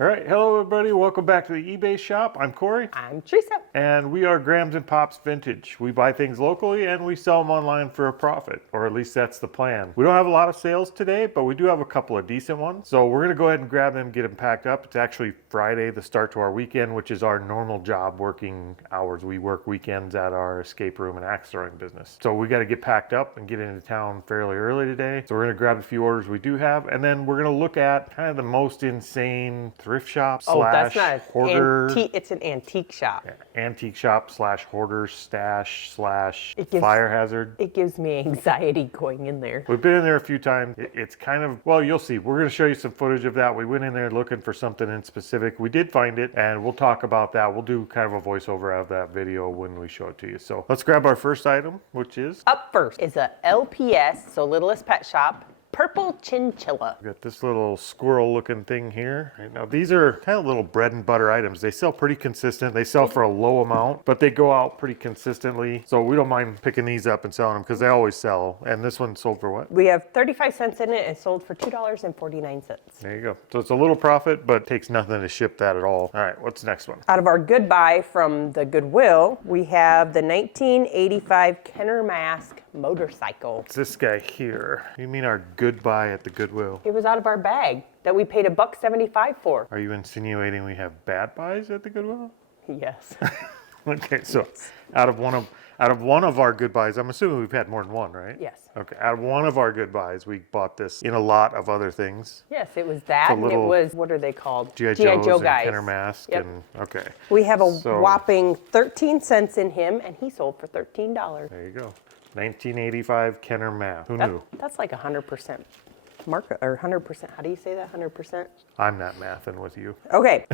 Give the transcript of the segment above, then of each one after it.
All right, hello everybody. Welcome back to the eBay shop. I'm Corey. I'm Teresa. And we are Grams and Pops Vintage. We buy things locally and we sell them online for a profit, or at least that's the plan. We don't have a lot of sales today, but we do have a couple of decent ones. So we're gonna go ahead and grab them, get them packed up. It's actually Friday, the start to our weekend, which is our normal job working hours. We work weekends at our escape room and axe throwing business. So we gotta get packed up and get into town fairly early today. So we're gonna grab a few orders we do have, and then we're gonna look at kind of the most insane thrift shop slash hoarder. It's an antique shop. Yeah, antique shop slash hoarder stash slash fire hazard. It gives me anxiety going in there. We've been in there a few times. It's kind of, well, you'll see. We're going to show you some footage of that. We went in there looking for something in specific. We did find it, and we'll talk about that. We'll do kind of a voiceover of that video when we show it to you. So let's grab our first item, which is... Up first is a LPS, so Littlest Pet Shop, purple chinchilla. We got this little squirrel looking thing here. Right now, these are kind of little bread and butter items. They sell pretty consistent. They sell for a low amount, but they go out pretty consistently. So we don't mind picking these up and selling them because they always sell. And this one sold for what? We have 35 cents in it and sold for $2.49. There you go. So it's a little profit, but takes nothing to ship that at all. All right, what's the next one? Out of our good buy from the Goodwill, we have the 1985 Kenner Mask motorcycle. It's this guy here. You mean our good buy at the Goodwill? It was out of our bag that we paid $1.75 for. Are you insinuating we have bad buys at the Goodwill? Yes. Okay, so out of one of our good buys, I'm assuming we've had more than one, right? Yes. Okay, out of one of our good buys, we bought this in a lot of other things. Yes, it was that, and it was, what are they called? G.I. Joe guys. Kenner Mask, Yep. and okay. We have a whopping 13 cents in him, and he sold for $13. There you go. 1985 Kenner Mask. Who knew? That's like 100% market, or 100%. How do you say that? 100%? I'm not mathing with you. Okay.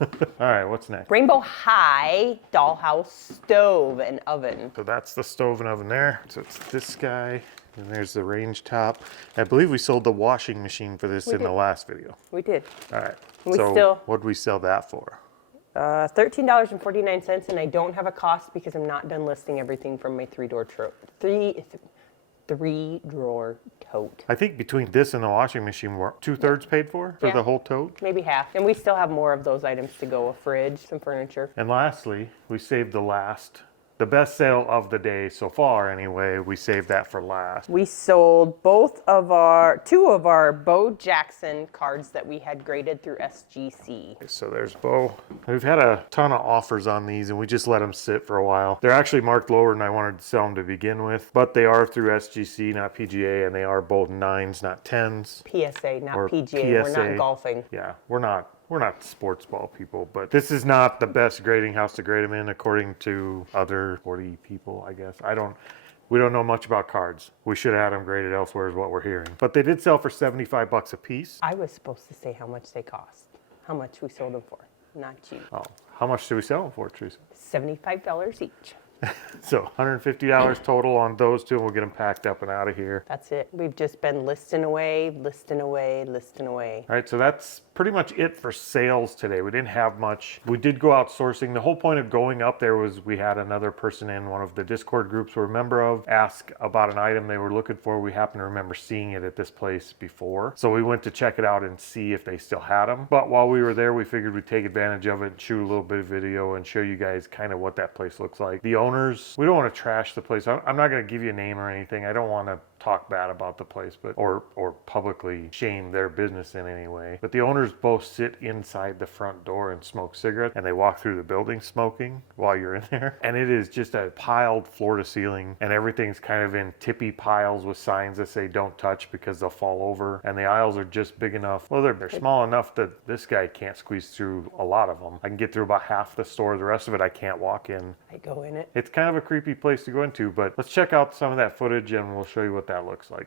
All right, what's next? Rainbow High dollhouse stove and oven. So that's the stove and oven there. So it's this guy, and there's the range top. I believe we sold the washing machine for this in the last video. We did. All right. So what'd we sell that for? $13.49, and I don't have a cost because I'm not done listing everything from my three drawer tote. I think between this and the washing machine, we're 2/3 paid for the whole tote. Maybe half. And we still have more of those items to go, a fridge, some furniture. And lastly, we saved the best sale of the day so far anyway. We saved that for last. We sold two of our Bo Jackson cards that we had graded through SGC. So there's Bo. We've had a ton of offers on these and we just let them sit for a while. They're actually marked lower than I wanted to sell them to begin with, but they are through SGC, not PGA, and they are both 9s, not 10s. PSA, not or PGA. PSA. We're not golfing. Yeah, we're not sports ball people, but this is not the best grading house to grade them in according to other 40 people, I guess. We don't know much about cards. We should have had them graded elsewhere is what we're hearing. But they did sell for $75 a piece. I was supposed to say how much they cost, how much we sold them for, not you. Oh, how much did we sell them for, Teresa? $75 each. So $150 total on those two, and we'll get them packed up and out of here. That's it. We've just been listing away, listing away, listing away. All right, so that's pretty much it for sales today. We didn't have much. We did go out sourcing. The whole point of going up there was we had another person in one of the Discord groups we're a member of ask about an item they were looking for. We happened to remember seeing it at this place before. So we went to check it out and see if they still had them. But while we were there, we figured we'd take advantage of it, shoot a little bit of video, and show you guys kind of what that place looks like. The owners, we don't want to trash the place. I'm not going to give you a name or anything. I don't want to talk bad about the place, but or publicly shame their business in any way. But the owners both sit inside the front door and smoke cigarettes, and they walk through the building smoking while you're in there. And it is just a piled floor to ceiling, and everything's kind of in tippy piles with signs that say don't touch because they'll fall over. And the aisles are just big enough. Well, they're small enough that this guy can't squeeze through a lot of them. I can get through about half the store. The rest of it I can't walk in. I go in it. It's kind of a creepy place to go into, but let's check out some of that footage and we'll show you what that looks like.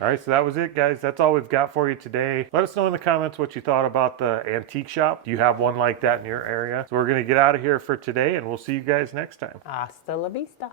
All right, so that was it, guys. That's all we've got for you today. Let us know in the comments what you thought about the antique shop. Do you have one like that in your area? So we're going to get out of here for today, and we'll see you guys next time. Hasta la vista.